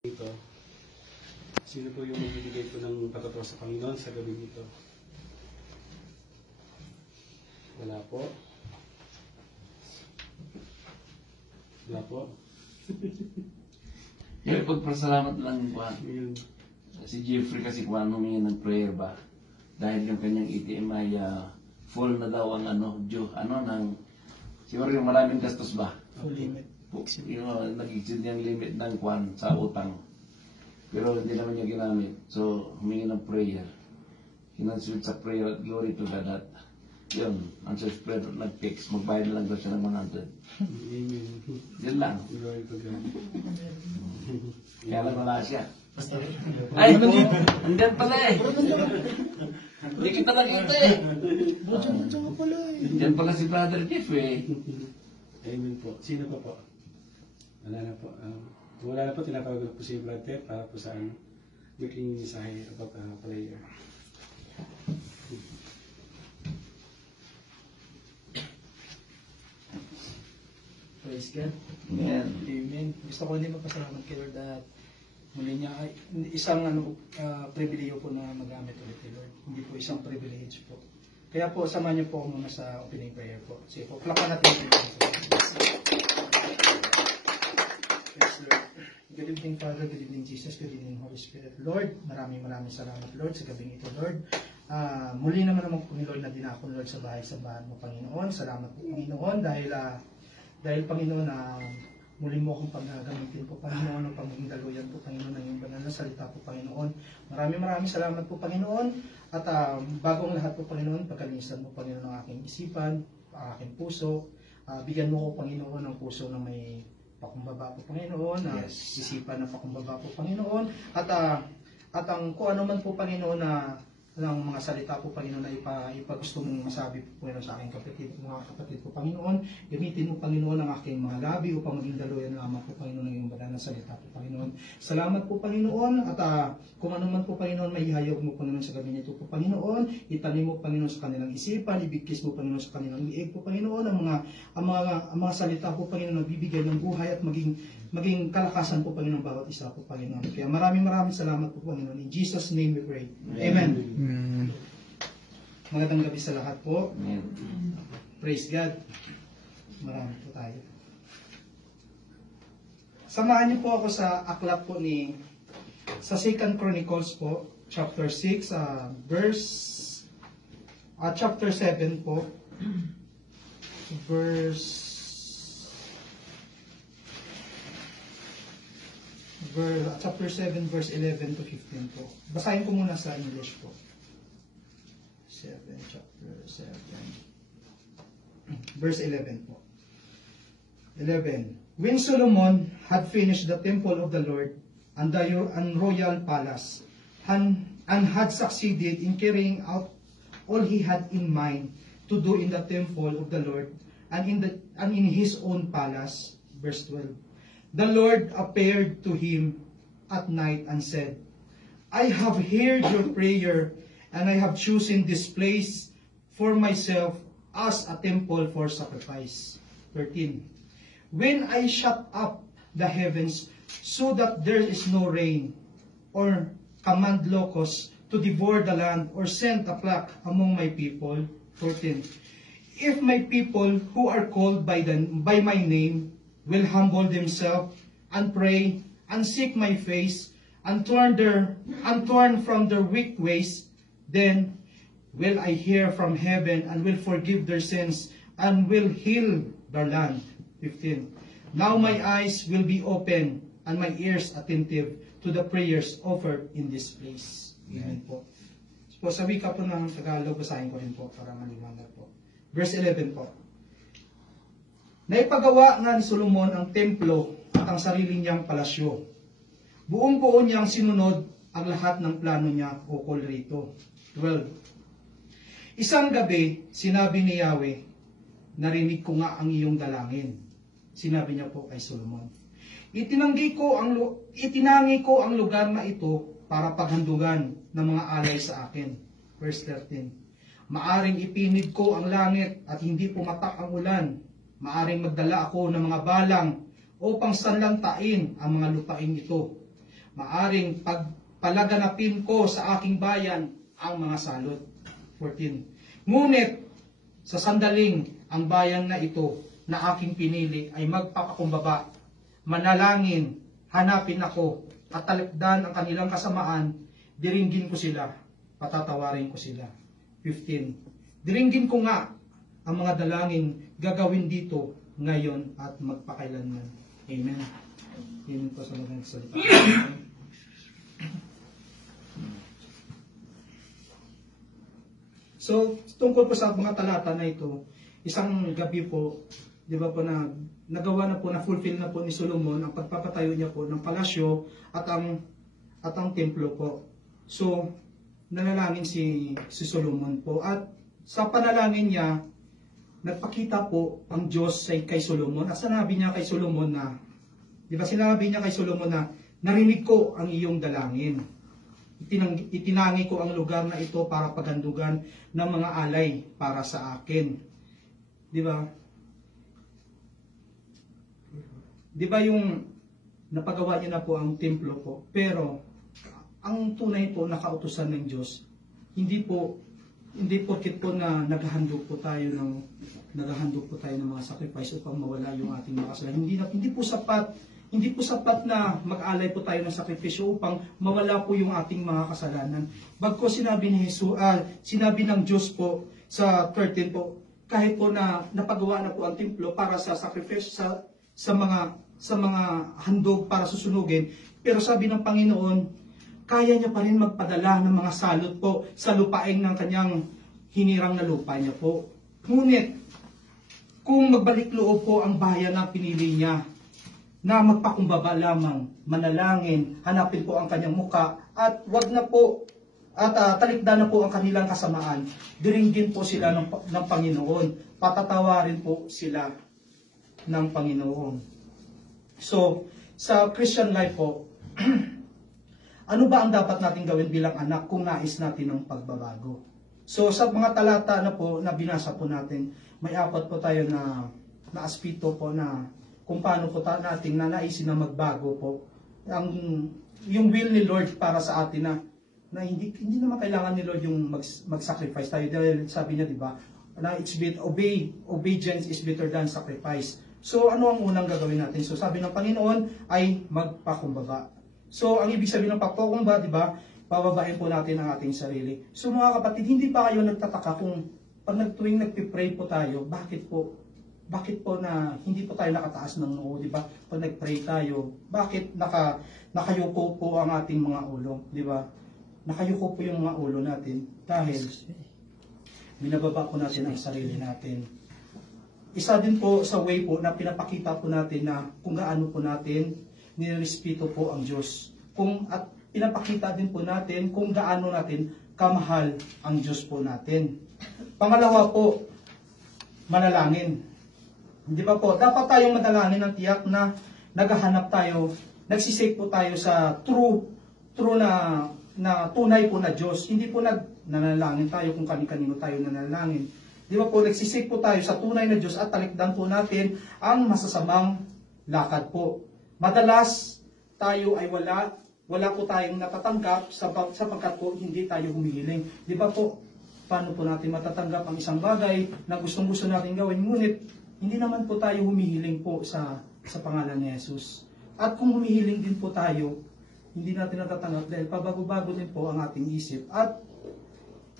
Ito. Sino po yung magbibigay po ng patotoo sa Panginoon sa gabi nito? Wala po. Wala po. Yung pagpasalamat lang Juan. Yun. Si Jeffrey kasi Juan humingi ng prayer ba? Dahil yung kanyang ATM ay full na daw ang siguro yung maraming gastos ba? Full limit. Yung nag-exceed yung limit ng Juan sa utang. Pero hindi naman niya ginamit. So, humingi ng prayer. Hinansuit sa prayer at glory to God at yun, answer prayer nag-fix. Magbayad na lang daw siya ng 100. Amen. Yun lang. Glory to God. Kaya lang wala siya. Ay, andyan pala eh. Hindi kita nakita eh. Budyo nga pala eh. Andyan pala si Brother Jeff eh. Amen po. Sino pa po? Wala na po. Wala na po, tinatawag na po si Brother para po sa making mensahe about prayer. Praise God. Amen. Amen. Gusto ko din magpasalamat kay Lord at muli niya ay isang pribileyo po na magamit ulit kay Lord. Hindi po isang privilege po. Kaya po, samahan niyo po muna sa opening prayer po. Sige po, klapan natin po. Praise Lord. Good evening, Father. Good evening, Jesus. Good evening, Holy Spirit. Lord, maraming salamat, Lord, sa gabing ito, Lord. Muli naman po ni Lord na dinakon, Lord, sa bahay-sambahan mo, Panginoon. Salamat po, Panginoon, dahil Panginoon, muli mo akong paggagamitin po, Panginoon, ng pagiging daluyan po, Panginoon, ng iyong banal na salita po, Panginoon. Maraming salamat po, Panginoon. At bagong lahat po, Panginoon, pagkalinisan mo, Panginoon, ng aking isipan, aking puso. Bigyan mo ko, Panginoon, ng puso na may pakumbaba po, Panginoon, Yes. isipan na pakumbaba po, Panginoon, at ang kung ano man po, Panginoon, ng mga salita po, Panginoon, na ipagusto mong masabi po, Panginoon, sa aking mga kapatid po, Panginoon, gamitin mo, Panginoon, ang aking mga labi upang maging daluyan lamang po, Panginoon, ng iyong banal na salita po, Panginoon. Salamat po, Panginoon, at kung ano man po, Panginoon, may ihayag mo, Panginoon, sa gabi nito po, Panginoon, itanim mo, Panginoon, sa kanilang isipan, ibigkis mo, Panginoon, sa kanilang liig po, Panginoon, ang mga salita po, Panginoon, na bibigyan ng buhay at maging kalakasan po, Panginoon, bawat isa po, Panginoon. Kaya maraming salamat po, Panginoon. In Jesus' name we pray. Amen. Magandang gabi sa lahat po. Amen. Praise God. Marami po tayo. Samahan niyo po ako sa aklat po sa 2 Chronicles po, chapter 6, chapter 7 po, chapter 7, verse 11 to 15 po. Basahin ko muna sa English po. Chapter 7, verse 11 po. 11. When Solomon had finished the temple of the Lord and the royal palace, and had succeeded in carrying out all he had in mind to do in the temple of the Lord and in his own palace, verse 12. The Lord appeared to him at night and said, I have heard your prayer, and I have chosen this place for myself as a temple for sacrifice. 13. When I shut up the heavens so that there is no rain, or command locusts to devour the land, or send a plague among my people. 14. If my people who are called by my name will humble themselves and pray and seek my face and turn from their wicked ways, then will I hear from heaven and will forgive their sins and will heal their land. 15. Now my eyes will be open and my ears attentive to the prayers offered in this place. Amen po. So, sa wika po ng Tagalog, basahin ko rin po para maliwanag po. Verse 11 po. Naipagawa nga ni Solomon ang templo at ang sarili niyang palasyo. Buong-buo niyang sinunod ang lahat ng plano niya ukol rito. 12. Isang gabi, sinabi ni Yahweh, narinig ko nga ang iyong dalangin. Sinabi niya po kay Solomon, itinangi ko ang lugar na ito para paghandugan ng mga alay sa akin. Verse 13. Maaring ipinid ko ang langit at hindi pumatak ang ulan. Maaring magdala ako ng mga balang upang sanlantain ang mga lupain ito. maaring pagpalaganapin ko sa aking bayan ang mga salot. 14. Ngunit sa sandaling ang bayan na ito na aking pinili ay magpapakumbaba, manalangin, hanapin ako, at talikdan ang kanilang kasamaan, diringgin ko sila, patatawarin ko sila. 15. Diringgin ko nga ang mga dalangin gagawin dito ngayon at magpakailanman. Amen. Amen po sa mga salita. So, tungkol po sa mga talata na ito, isang gabi po, di ba po na nagawa na po, na fulfill na po ni Solomon ang pagpapatayo niya po ng palasyo at ang templo po. So, nanalangin si Solomon po. At sa panalangin niya, nagpakita po ang Diyos kay Solomon. At sinabi niya kay Solomon na, di ba sinabi niya kay Solomon na, narinig ko ang iyong dalangin. Itinangi ko ang lugar na ito para paghandugan ng mga alay para sa akin. Di ba? Di ba yung napagawa niya na po ang templo po, pero ang tunay po na kautusan ng Diyos, hindi porket po na naghahandog po tayo ng mga sacrifice upang mawala yung ating mga kasalanan. Hindi po sapat na mag-alay po tayo ng sakripisyo upang mawala po yung ating mga kasalanan. Bagko sinabi ng Diyos po sa 13 po, kahit po na napagawa na po ang templo para sa sakripisyo sa mga handog para susunugin, pero sabi ng Panginoon, kaya niya pa rin magpadala ng mga salot po sa lupain ng kanyang hinirang na lupa niya po. Ngunit, kung magbalik loob po ang bayan na pinili niya, na magpakumbaba lamang, manalangin, hanapin po ang kanyang muka, at wag na po, at talikdan na po ang kanilang kasamaan, diringgin po sila ng Panginoon, patatawarin po sila ng Panginoon. So, sa Christian life po, ano ba ang dapat natin gawin bilang anak kung nais natin ng pagbabago? So, sa mga talata na po, na binasa po natin, may apat po tayo na aspito po na kung paano po natin nanaisin na magbago po. Yung will ni Lord para sa atin na hindi naman kailangan ni Lord yung mag-sacrifice tayo. Dahil sabi niya, di ba, na obedience is better than sacrifice. So, ano ang unang gagawin natin? So, sabi ng Panginoon ay magpakumbaba. So, ang ibig sabihin ng pagpakumbaba, di ba, pababain po natin ang ating sarili. So, mga kapatid, hindi pa kayo nagtataka kung pag tuwing nagpipray po tayo, bakit po na hindi po tayo nakataas ng noo, di ba? Pag nagpray tayo, bakit nakayuko po ang ating mga ulo, di ba? Nakayuko po yung mga ulo natin dahil binababa po natin ang sarili natin. Isa din po sa way po na pinapakita po natin na kung gaano po natin nirespeto po ang Diyos. At pinapakita din po natin kung gaano natin kamahal ang Diyos po natin. Pangalawa po, manalangin. Di ba po? Dapat tayong madalangin ng tiyak na naghahanap tayo, nagsisake po tayo sa true na tunay po na Diyos. Hindi po nanalangin tayo kung kanino tayo nanalangin. Di ba po? Nagsisake po tayo sa tunay na Diyos at talikdan po natin ang masasamang lakad po. Madalas tayo ay wala po tayong natatanggap sapagkat po hindi tayo humihiling. Di ba po? Paano po natin matatanggap ang isang bagay na gustong-gusto natin gawin, ngunit hindi naman po tayo humihiling po sa pangalan ni Jesus. At kung humihiling din po tayo, hindi natin natatanggap dahil pabago-bago din po ang ating isip. At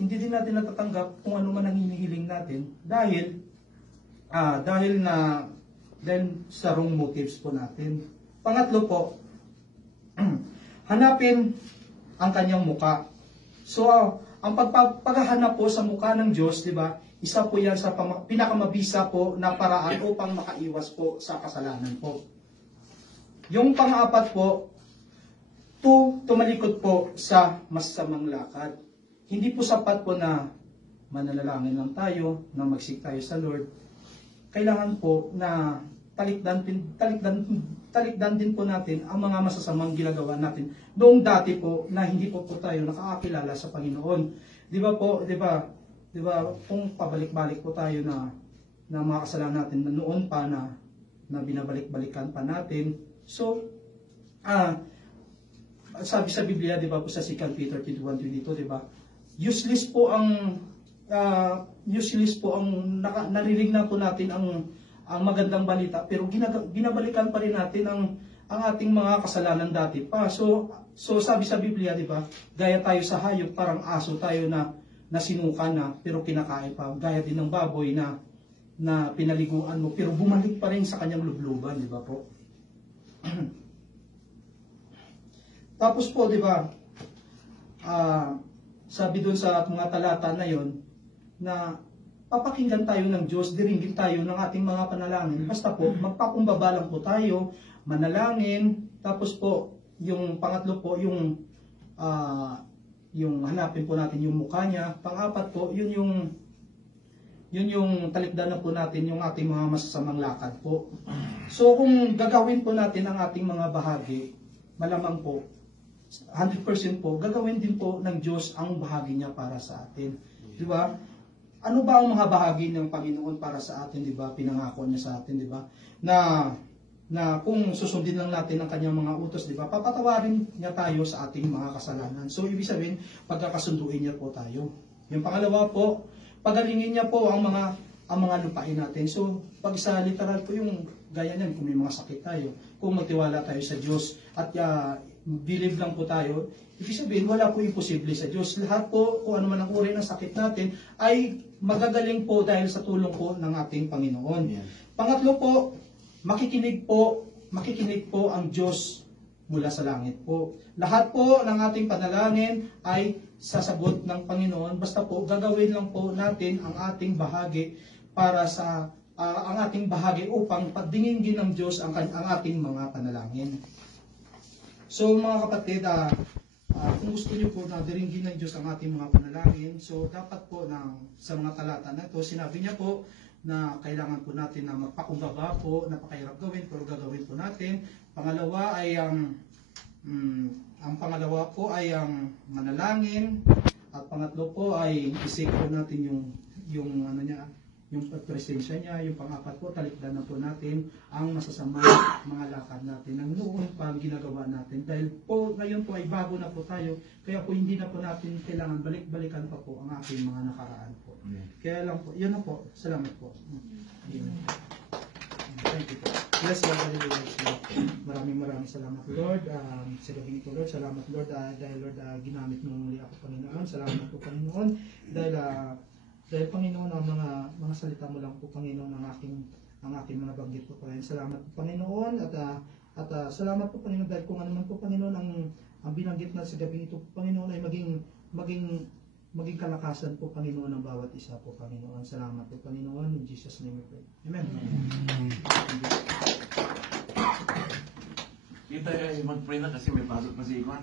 hindi din natin natatanggap kung ano man ang hinihiling natin dahil sa wrong motives po natin. Pangatlo po, hanapin ang kanyang muka. So, ang paghahanap po sa mukha ng Diyos, di ba? Isa po yan sa pinakamabisa po na paraan upang makaiwas po sa kasalanan po. Yung pang-apat po, tumalikod po sa masamang lakad. Hindi po sapat po na mananalangin lang tayo, na magsik tayo sa Lord. Kailangan po na talikdan din po natin ang mga masasamang ginagawa natin noong dati po na hindi po tayo nakakakilala sa Panginoon. Di ba po, di ba kung pabalik-balik po tayo na mga kasalanan natin na noon pa na binabalik-balikan pa natin. So, sabi sa Biblia, di ba po sa 2 Peter 21:22, di ba? Useless po ang narinig na po natin ang magandang balita, pero ginabalikan pa rin natin ang ating mga kasalanan dati pa. So sabi sa Biblia, di ba? Gaya tayo sa hayop, parang aso tayo na sinuka na pero kinakain pa. Gaya din ng baboy na pinaliguan mo pero bumalik pa rin sa kanyang lubluban, di ba po? Tapos po, di ba, sabi doon sa mga talata na yon na papakinggan tayo ng Diyos, diringgin tayo ng ating mga panalangin. Basta po, magpakumbaba lang po tayo, manalangin, tapos po, yung pangatlo po, yung hanapin po natin yung mukha niya. Pang-apat po, yun yung talikdan na po natin yung ating mga masasamang lakad po. So kung gagawin po natin ang ating mga bahagi, malamang po, 100% po, gagawin din po ng Diyos ang bahagi niya para sa atin. Di ba? Ano ba ang mga bahagi ng Panginoon para sa atin, di ba? Pinangako niya sa atin, di ba? Na kung susundin lang natin ang kanyang mga utos, di ba? Papatawarin niya tayo sa ating mga kasalanan. So, ibig sabihin, pagkakasunduin niya po tayo. Yung pangalawa po, pagalingin niya po ang mga lupain natin. So, pag sa literal po yung gaya niyan, kung may mga sakit tayo, kung magtiwala tayo sa Diyos at believe lang po tayo, ibig sabihin, wala po imposible sa Diyos. Lahat po, kung ano man ang uri ng sakit natin, ay magagaling po dahil sa tulong po ng ating Panginoon. Yeah. Pangatlo po, makikinig po ang Diyos mula sa langit po. Lahat po ng ating panalangin ay sasagot ng Panginoon. Basta po, gagawin lang po natin ang ating bahagi para sa ang ating bahagi upang pagdingin ng Diyos ang ating mga panalangin. So mga kapatid, kung gusto niyo po na diringgin ng Diyos ang ating mga panalangin, so dapat po sa mga talata na ito, sinabi niya po na kailangan po natin na magpakumbaba po, napakahirap gawin, pero gagawin po natin. Pangalawa ay ang pangalawa po ay ang manalangin, at pangatlo po ay isip po natin yung yung presensya niya. Yung pang-apat po, talikdan na po natin ang masasama mga lakad natin ng noon pa ginagawa natin. Dahil po ngayon po ay bago na po tayo, kaya po hindi na po natin kailangan balik-balikan pa po ang ating mga nakaraan po. Kaya lang po, yun na po. Salamat po. Thank you po. Bless you, hallelujah. Maraming salamat, Lord. Sa gabing ito, Lord, salamat, Lord, dahil Lord, ginamit mo muli ako, Panginoon. Salamat po, Panginoon, dahil Panginoon, ang mga salita mo lang po, Panginoon, ang aking mga banggit po, Panginoon. Salamat po, Panginoon, at salamat po, Panginoon, dahil kung ano man po, Panginoon, ang binanggit na sa gabing ito, Panginoon, ay maging kalakasan po, Panginoon, ng bawat isa po, Panginoon. Salamat po, Panginoon. In Jesus' name we pray. Amen. Kita mag-pray na kasi may pasok na si Ikwan.